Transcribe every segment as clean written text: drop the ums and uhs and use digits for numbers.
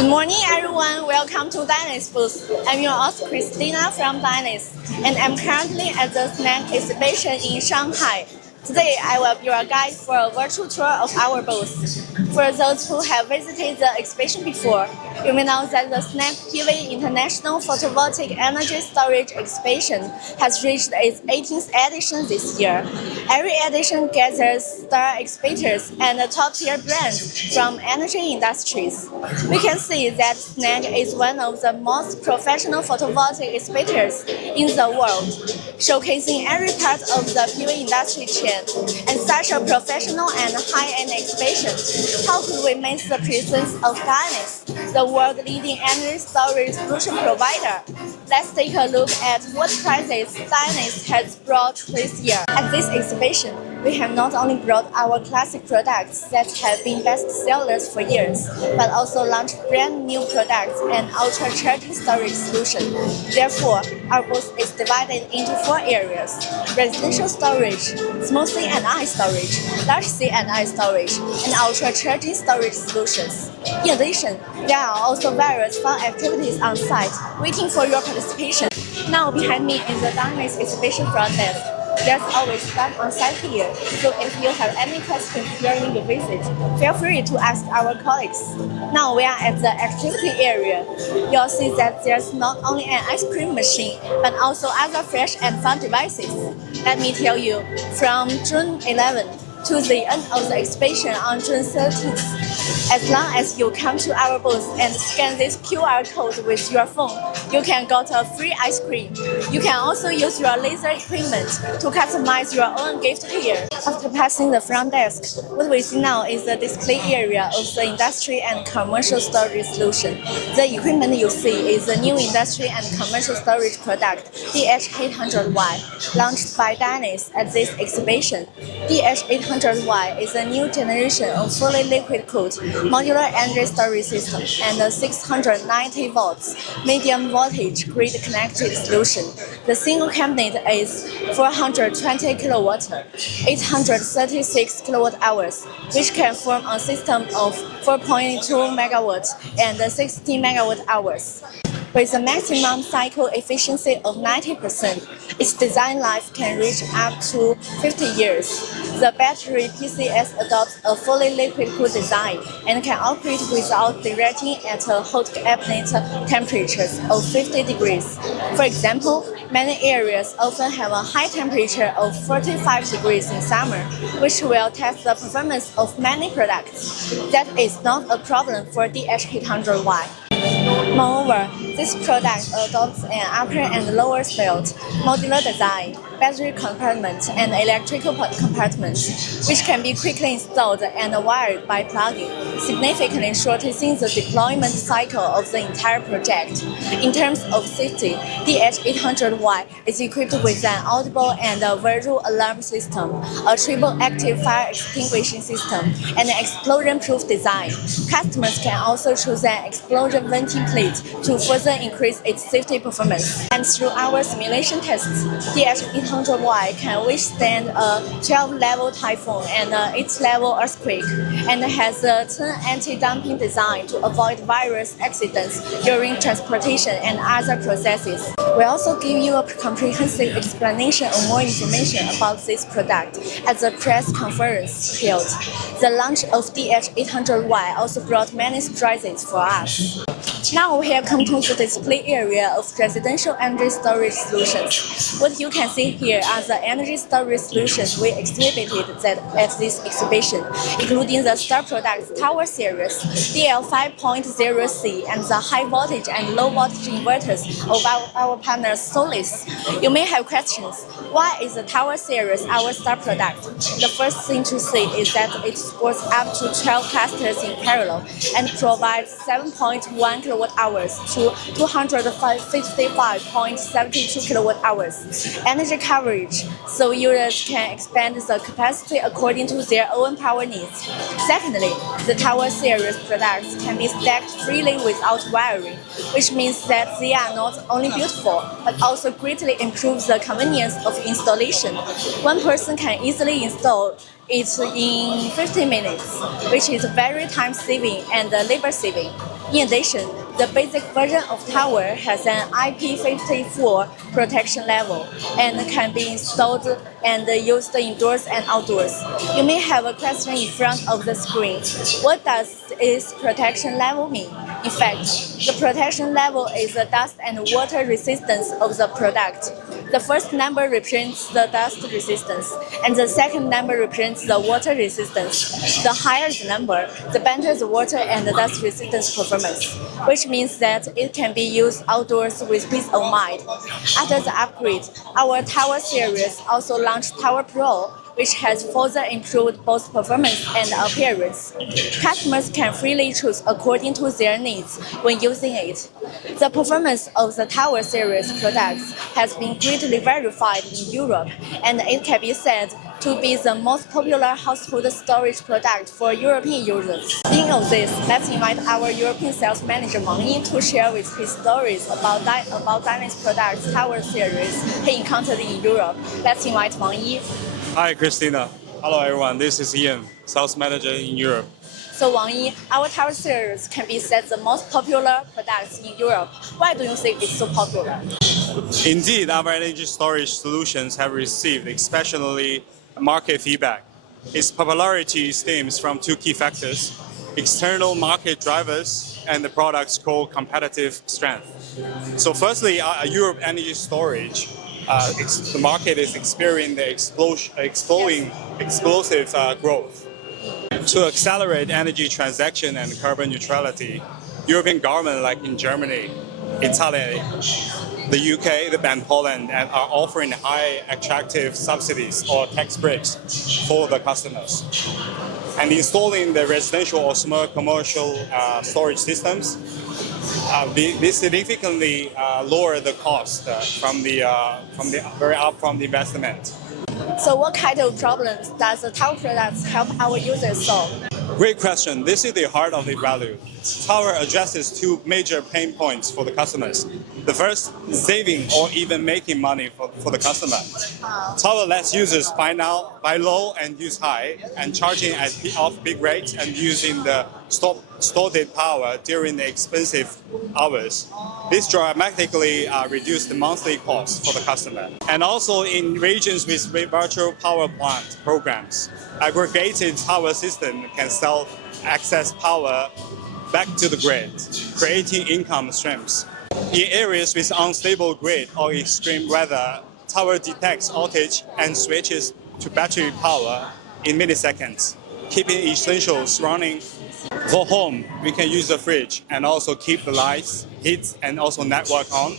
Good morning, everyone. Welcome to Dyness Booth. I'm your host, Christina from Dyness, and I'm currently at the snack exhibition in Shanghai. Today, I will be your guide for a virtual tour of our booth. For those who have visited the exhibition before, you may know that the Snack PV International Photovoltaic Energy Storage Exhibition has reached its 18th edition this year. Every edition gathers star exhibitors and top-tier brands from energy industries. We can see that Snack is one of the most professional photovoltaic exhibitors in the world, showcasing every part of the PV industry chain. And such a professional and high-end exhibition, how could we miss the presence of Dyness, the world-leading energy storage solution provider? Let's take a look at what prizes Dyness has brought this year. At this exhibition, we have not only brought our classic products that have been best sellers for years, but also launched brand new products and ultra-charging storage solution. Therefore, our booth is divided into 4 areas: residential storage, small C&I storage, large C&I storage, and ultra-charging storage solutions. In addition, there are also various fun activities on site waiting for your participation. Now behind me is the Dyness exhibition front desk. There's always fun on site here, so if you have any questions during the visit, feel free to ask our colleagues. Now we are at the activity area. You'll see that there's not only an ice cream machine, but also other fresh and fun devices. Let me tell you, from June 11th to the end of the exhibition on June 13th, as long as you come to our booth and scan this QR code with your phone, you can get a free ice cream. You can also use your laser equipment to customize your own gift here. After passing the front desk, what we see now is the display area of the industry and commercial storage solution. The equipment you see is the new industry and commercial storage product, DH800Y, launched by Dyness at this exhibition. DH800Y is a new generation of fully liquid-cooled modular energy storage system and a 690 volts medium voltage grid-connected solution. The single cabinet is 420 kilowatt, 836 kilowatt hours, which can form a system of 4.2 megawatts and 60 megawatt hours. With a maximum cycle efficiency of 90%, its design life can reach up to 50 years. The battery PCS adopts a fully liquid-cooled design and can operate without directing at a hot cabinet temperatures of 50 degrees. For example, many areas often have a high temperature of 45 degrees in summer, which will test the performance of many products. That is not a problem for DH800Y. Moreover, this product adopts an upper and lower built modular design, battery compartment, and electrical compartments, which can be quickly installed and wired by plugging, significantly shortening the deployment cycle of the entire project. In terms of safety, DH800Y is equipped with an audible and a visual alarm system, a triple active fire extinguishing system, and an explosion-proof design. Customers can also choose an explosion venting plate to further increase its safety performance. And through our simulation tests, DH800Y can withstand a 12-level typhoon and an 8-level earthquake, and has a 10 anti-dumping design to avoid various accidents during transportation and other processes. We also give you a comprehensive explanation or more information about this product at the press conference held. The launch of DH800Y also brought many surprises for us. Now we have come to the display area of residential energy storage solutions. What you can see here are the energy storage solutions we exhibited at this exhibition, including the star products Tower Series, DL5.0C, and the high voltage and low voltage inverters of our partner Solis. You may have questions. Why is the Tower Series our star product? The first thing to say is that it supports up to 12 clusters in parallel and provides 7.1 kilowatt hours to 255.72 kilowatt hours energy coverage, so users can expand the capacity according to their own power needs. Secondly, the Tower Series products can be stacked freely without wiring, which means that they are not only beautiful, but also greatly improve the convenience of installation. One person can easily install it in 15 minutes, which is very time-saving and labor-saving. In addition, the basic version of tower has an IP54 protection level and can be installed and used indoors and outdoors. You may have a question in front of the screen. What does its protection level mean? In fact, the protection level is the dust and water resistance of the product. The first number represents the dust resistance, and the second number represents the water resistance. The higher the number, the better the water and the dust resistance performance, which means that it can be used outdoors with peace of mind. After the upgrade, our Tower series also launched Tower Pro, which has further improved both performance and appearance. Customers can freely choose according to their needs when using it. The performance of the Tower series products has been greatly verified in Europe, and it can be said to be the most popular household storage product for European users. Speaking of this, let's invite our European sales manager Wang Yi to share with his stories about Dyness products Tower series he encountered in Europe. Let's invite Wang Yi. Hi, Christina. Hello, everyone. This is Ian, sales manager in Europe. So, Wang Yi, our Tower series can be said the most popular products in Europe. Why do you think it's so popular? Indeed, our energy storage solutions have received exceptionally market feedback. Its popularity stems from two key factors: external market drivers and the product's core competitive strength. So, firstly, Europe energy storage. The market is experiencing the explosive growth. To accelerate energy transaction and carbon neutrality, European governments like in Germany, Italy, the UK, and Poland are offering high attractive subsidies or tax breaks for the customers. And installing the residential or small commercial storage systems, this significantly lower the cost from the very upfront investment. So what kind of problems does the Tower products help our users solve? Great question. This is the heart of the value. Tower addresses two major pain points for the customers. The first, saving or even making money for the customer. Tower lets users buy now, buy low and use high, and charging at off-peak rates and using the stored power during the expensive hours. This dramatically reduces the monthly cost for the customer. And also in regions with virtual power plant programs, aggregated power system can sell excess power back to the grid, creating income streams. In areas with unstable grid or extreme weather, Tower detects outage and switches to battery power in milliseconds, keeping essentials running. For home, we can use the fridge and also keep the lights, heat, and also network on.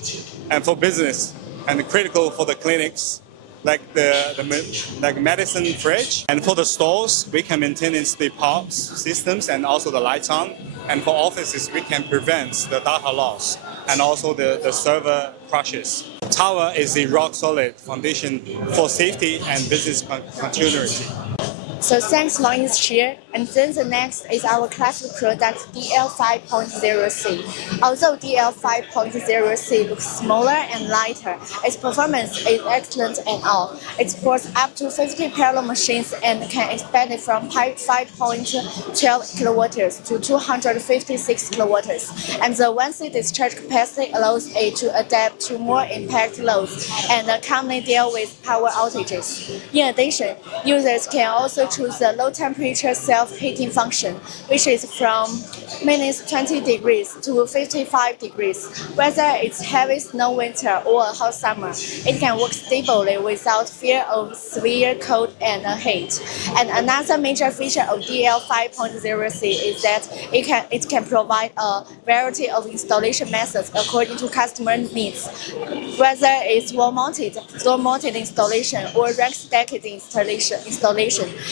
And for business, and critical for the clinics, like the medicine fridge. And for the stores, we can maintain the POPs systems and also the lights on. And for offices, we can prevent the data loss and also the server crashes. Tower is the rock-solid foundation for safety and business continuity. So thanks Wang Yi's share. And then the next is our classic product DL5.0C. Although DL5.0C looks smaller and lighter, its performance is excellent and all. It supports up to 50 parallel machines and can expand it from 5.12 kilowatts to 256 kilowatts. And the 1C discharge capacity allows it to adapt to more impact loads and calmly deal with power outages. In addition, users can also choose the low temperature self-heating function, which is from -20 degrees to 55 degrees. Whether it's heavy snow winter or a hot summer, it can work stably without fear of severe cold and heat. And another major feature of DL5.0C is that it can provide a variety of installation methods according to customer needs. Whether it's wall-mounted, floor-mounted installation, or rack-stacked installation,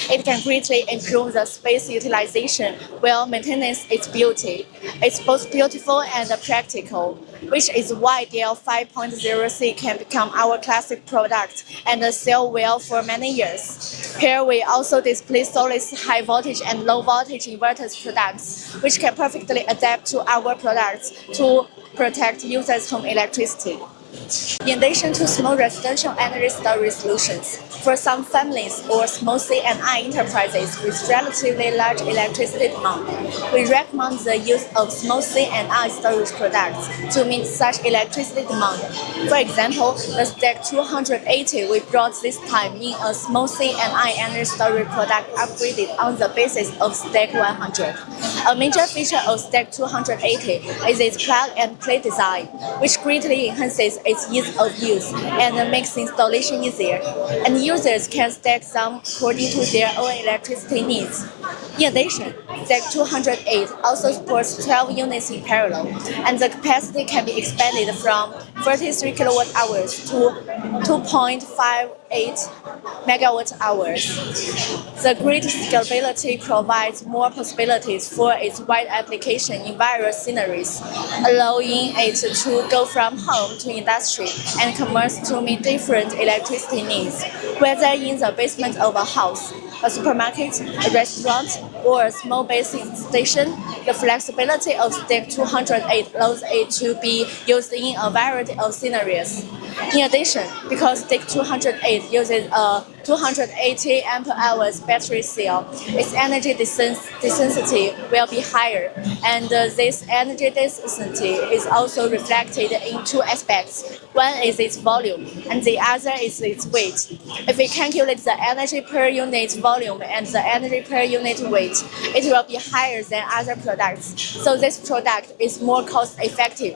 it can greatly improve the space utilization while maintaining its beauty. It's both beautiful and practical, which is why DL5.0C can become our classic product and sell well for many years. Here we also display solid high voltage and low voltage inverters products, which can perfectly adapt to our products to protect users' home electricity. In addition to small residential energy storage solutions, for some families or small C&I enterprises with relatively large electricity demand, we recommend the use of small C&I storage products to meet such electricity demand. For example, the Stack 280 we brought this time in a small C&I energy storage product upgraded on the basis of Stack 100. A major feature of Stack 280 is its plug-and-play design, which greatly enhances its ease of use and makes installation easier, and users can stack them according to their own electricity needs. In addition, Stack 208 also supports 12 units in parallel, and the capacity can be expanded from 33 kWh to 2.58 MWh. The great scalability provides more possibilities for its wide application in various scenarios, allowing it to go from home to industry and commerce to meet different electricity needs, whether in the basement of a house, a supermarket, a restaurant, or a small basic station. The flexibility of Stack 208 allows it to be used in a variety of scenarios. In addition, because Stack 208 uses a 280 Ah battery cell, its energy density will be higher, and this energy density is also reflected in two aspects. One is its volume, and the other is its weight. If we calculate the energy per unit volume and the energy per unit weight, it will be higher than other products, so this product is more cost-effective.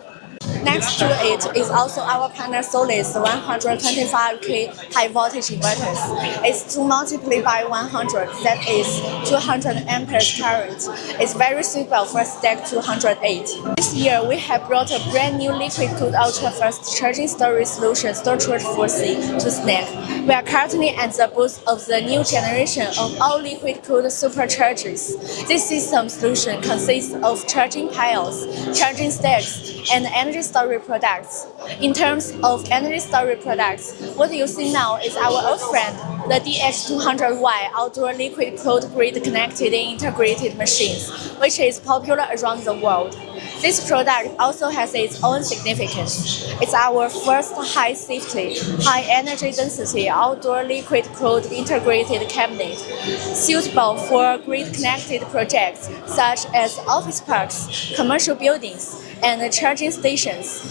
Next to it is also our Panasonic 125K high voltage inverters. It's 2 multiplied by 100, that is 200 amperes current. It's very suitable for Stack 208. This year, we have brought a brand new liquid-cooled ultra-fast charging storage solution, StoreCharge 4C, to Snack. We are currently at the booth of the new generation of all liquid-cooled superchargers. This system solution consists of charging piles, charging stacks, and energy storage products. In terms of energy storage products, what you see now is our old friend, the DH200Y outdoor liquid-cooled grid-connected integrated machines, which is popular around the world. This product also has its own significance. It's our first high-safety, high-energy density outdoor liquid-cooled integrated cabinet, suitable for grid-connected projects such as office parks, commercial buildings, and charging stations.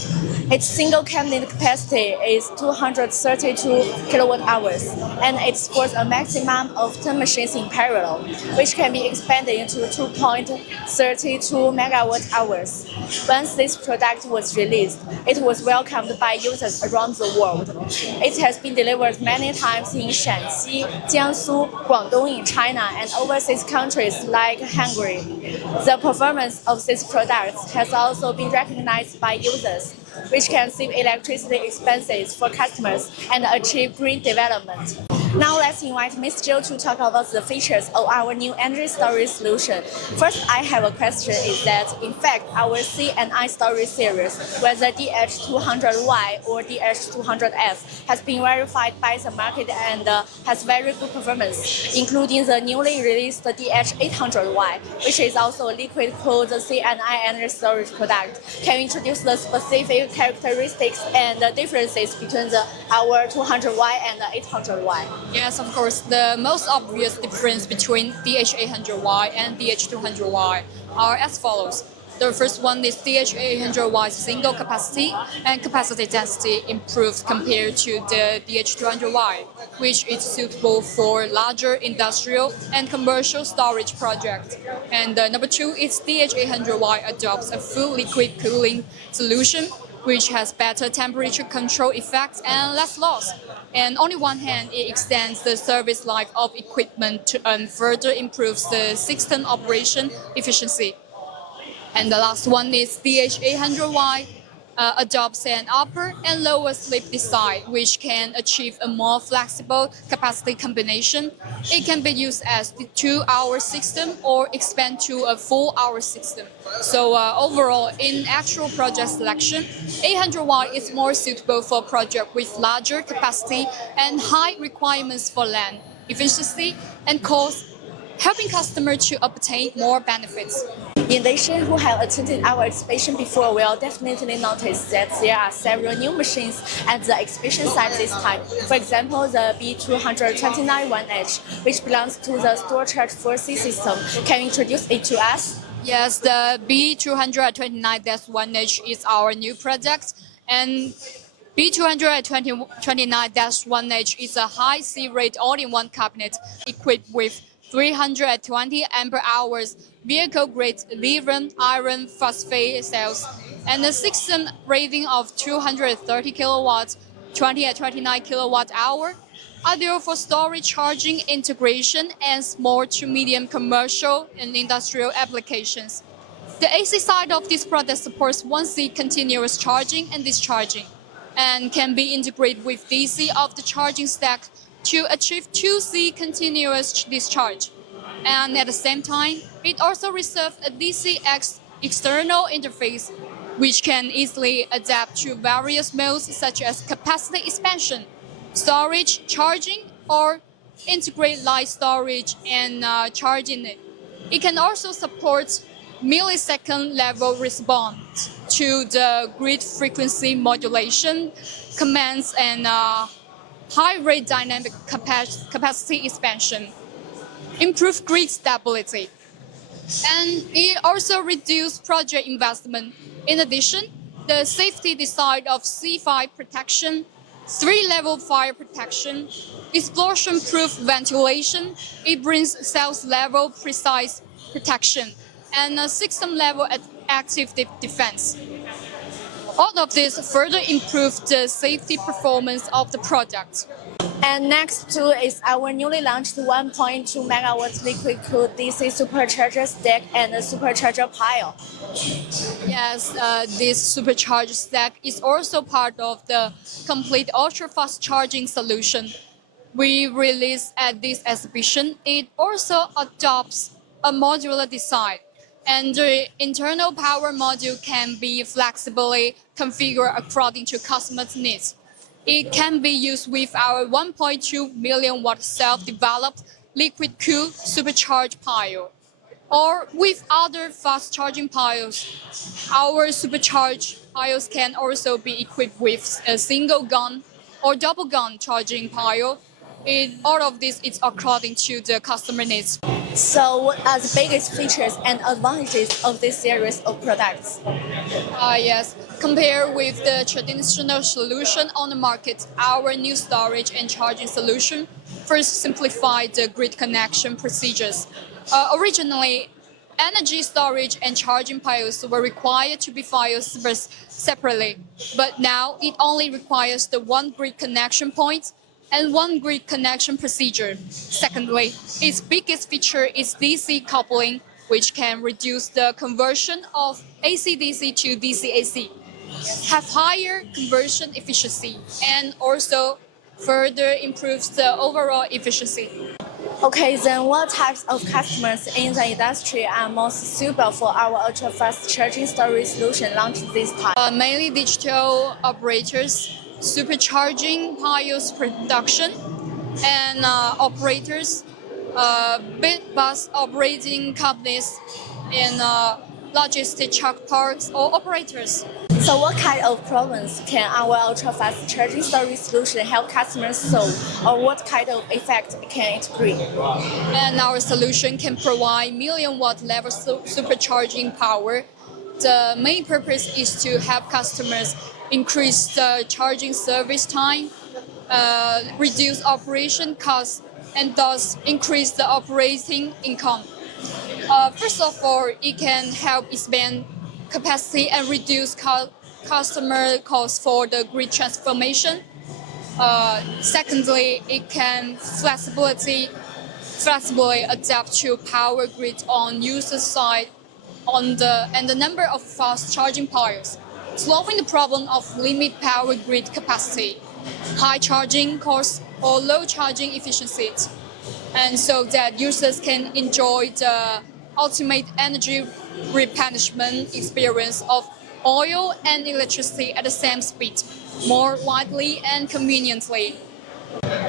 Its single cabinet capacity is 232 kWh, and it supports a maximum of 10 machines in parallel, which can be expanded into 2.32 MWh. Once this product was released, it was welcomed by users around the world. It has been delivered many times in Shanxi, Jiangsu, Guangdong in China, and overseas countries like Hungary. The performance of this product has also been recognized by users, which can save electricity expenses for customers and achieve green development. Now let's invite Ms. Zhou to talk about the features of our new energy storage solution. First, I have a question is that, in fact, our C&I storage series, whether DH200Y or DH200F, has been verified by the market and has very good performance, including the newly released DH800Y, which is also a liquid-cooled C&I energy storage product. Can you introduce the specific characteristics and the differences between our 200Y and the 800Y? Yes, of course. The most obvious difference between DH800Y and DH200Y are as follows. The first one is DH800Y's single capacity and capacity density improved compared to the DH200Y, which is suitable for larger industrial and commercial storage projects. And number two is DH800Y adopts a full liquid cooling solution, which has better temperature control effects and less loss. And on the one hand, it extends the service life of equipment and further improves the system operation efficiency. And the last one is DH800Y adopts an upper and lower sleep design, which can achieve a more flexible capacity combination. It can be used as the 2-hour system or expand to a 4-hour system. So overall, in actual project selection, 800Y is more suitable for projects with larger capacity and high requirements for land, efficiency, and cost, helping customers to obtain more benefits. In addition, who have attended our exhibition before will definitely notice that there are several new machines at the exhibition site this time. For example, the B229-1H, which belongs to the store charge 4C system. Can you introduce it to us? Yes, the B229-1H is our new product, and B229-1H is a high C-rate all-in-one cabinet equipped with 320 ampere-hours vehicle-grade lithium iron phosphate cells and a system rating of 230 kilowatts, 20 and 29 kilowatt-hour, ideal for storage charging integration and small to medium commercial and industrial applications. The AC side of this product supports 1C continuous charging and discharging, and can be integrated with DC of the charging stack to achieve 2C continuous discharge. And at the same time, it also reserves a DC external interface, which can easily adapt to various modes such as capacity expansion, storage, charging, or integrate light storage and charging it. It can also support millisecond level response to the grid frequency modulation commands and high rate dynamic capacity expansion, improve grid stability, and it also reduces project investment. In addition, the safety design of C5 protection, 3-level fire protection, explosion-proof ventilation, it brings cells-level precise protection, and a system-level active defense. All of this further improves the safety performance of the product. And next too is our newly launched 1.2 megawatt liquid-cooled DC supercharger stack and a supercharger pile. Yes, this supercharger stack is also part of the complete ultra-fast charging solution we released at this exhibition. It also adopts a modular design, and the internal power module can be flexibly configured according to customers' needs. It can be used with our 1.2 million watt self-developed liquid-cooled supercharged pile, or with other fast charging piles. Our supercharged piles can also be equipped with a single gun or double gun charging pile. All of this is according to the customer needs. So what are the biggest features and advantages of this series of products? Yes, compared with the traditional solution on the market, our new storage and charging solution first simplified the grid connection procedures. Originally, energy storage and charging piles were required to be filed separately, but now it only requires the one grid connection point and one grid connection procedure. Secondly, its biggest feature is DC coupling, which can reduce the conversion of AC-DC to DC-AC, have higher conversion efficiency, and also further improves the overall efficiency. Okay, then what types of customers in the industry are most suitable for our ultra-fast charging storage solution launched this time? Mainly digital operators, supercharging piles production, and operators, big bus operating companies, and logistic truck parks or operators. So what kind of problems can our ultra-fast charging storage solution help customers solve, or what kind of effect can it bring? And our solution can provide million-watt level supercharging power. The main purpose is to help customers increase the charging service time, reduce operation costs, and thus increase the operating income. First of all, it can help expand capacity and reduce customer costs for the grid transformation. Secondly, it can flexibly adapt to power grid on user side and the number of fast charging piles, solving the problem of limit power grid capacity, high charging costs, or low charging efficiency, and so that users can enjoy the ultimate energy replenishment experience of oil and electricity at the same speed, more widely and conveniently.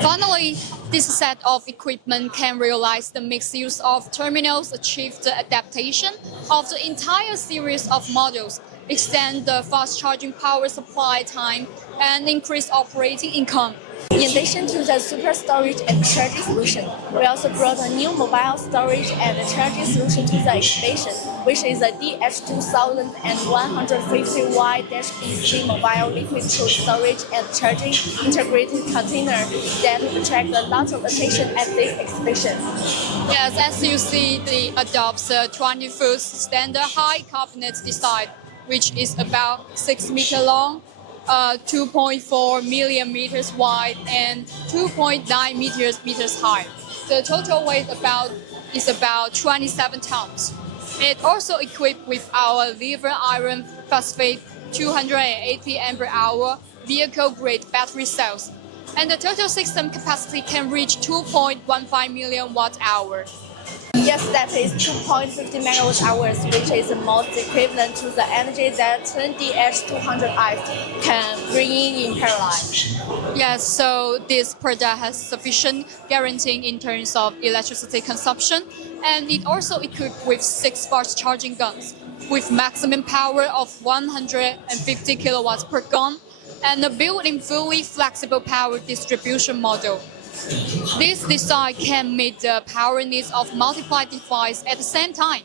Finally, This set of equipment can realize the mixed use of terminals, achieve the adaptation of the entire series of models, extend the fast charging power supply time, and increase operating income. In addition to the super storage and charging solution, we also brought a new mobile storage and charging solution to the exhibition, which is a DH2150Y-BC mobile liquid cooled storage and charging integrated container that attracts a lot of attention at this exhibition. Yes, as you see, it adopts a 20-foot standard high cabinet design, which is about 6 meters long, 2.4 millimeters wide, and 2.9 meters high. The total weight is about 27 tons. It also equipped with our lithium iron phosphate 280 ampere-hour vehicle-grade battery cells, and the total system capacity can reach 2.15 million watt-hours. Yes, that is 2.50 megawatt hours, which is most equivalent to the energy that 20H200i can bring in parallel. Yes, so this product has sufficient guarantee in terms of electricity consumption, and it also equipped with 6 fast charging guns with maximum power of 150 kilowatts per gun and a built-in fully flexible power distribution model. This design can meet the power needs of multiple devices at the same time.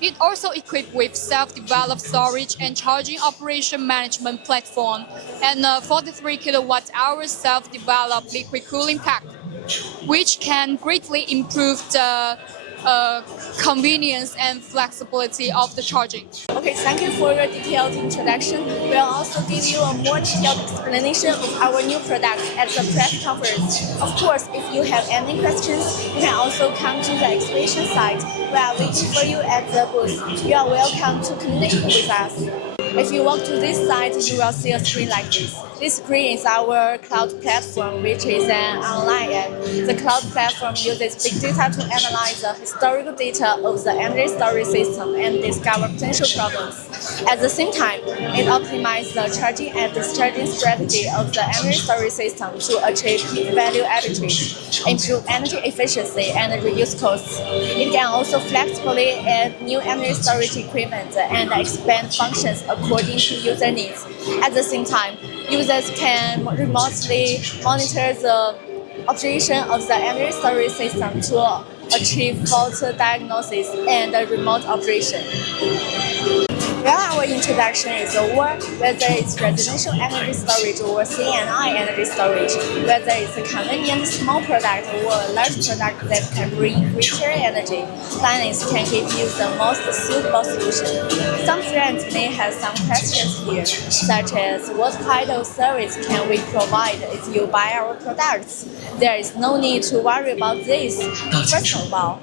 It also equipped with self-developed storage and charging operation management platform and a 43 kilowatt-hour self-developed liquid cooling pack, which can greatly improve the convenience and flexibility of the charging. Okay, thank you for your detailed introduction. We'll also give you a more detailed explanation of our new product at the press conference. Of course, if you have any questions, you can also come to the exhibition site. We are waiting for you at the booth. You are welcome to communicate with us. If you walk to this site, you will see a screen like this. This screen is our cloud platform, which is an online app. The cloud platform uses big data to analyze the historical data of the energy storage system and discover potential problems. At the same time, it optimizes the charging and discharging strategy of the energy storage system to achieve peak value arbitrage, improve energy efficiency, and reduce costs. It can also flexibly add new energy storage equipment and expand functions according to user needs. At the same time, users can remotely monitor the operation of the energy storage system to achieve fault diagnosis and remote operation. Well, our introduction is over, whether it's residential energy storage or C&I energy storage, whether it's a convenient small product or a large product that can bring greater energy, Dyness can give you the most suitable solution. Some friends may have some questions here, such as what kind of service can we provide if you buy our products? There is no need to worry about this. First of all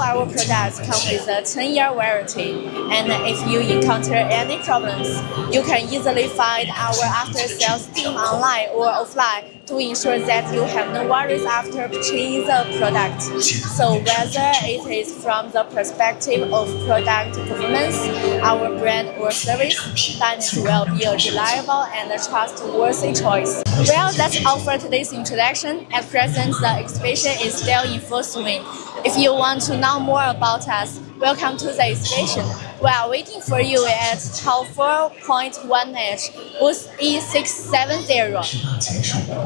our products come with a 10-year warranty, and if you encounter any problems, you can easily find our after-sales team online or offline to ensure that you have no worries after purchasing the product. So whether it is from the perspective of product performance, our brand or service, Dyness will be a reliable and trustworthy choice. Well, that's all for today's introduction. At present, the exhibition is still in full swing. If you want to know more about us, welcome to the exhibition. We are waiting for you at hall 4.1H, booth E670.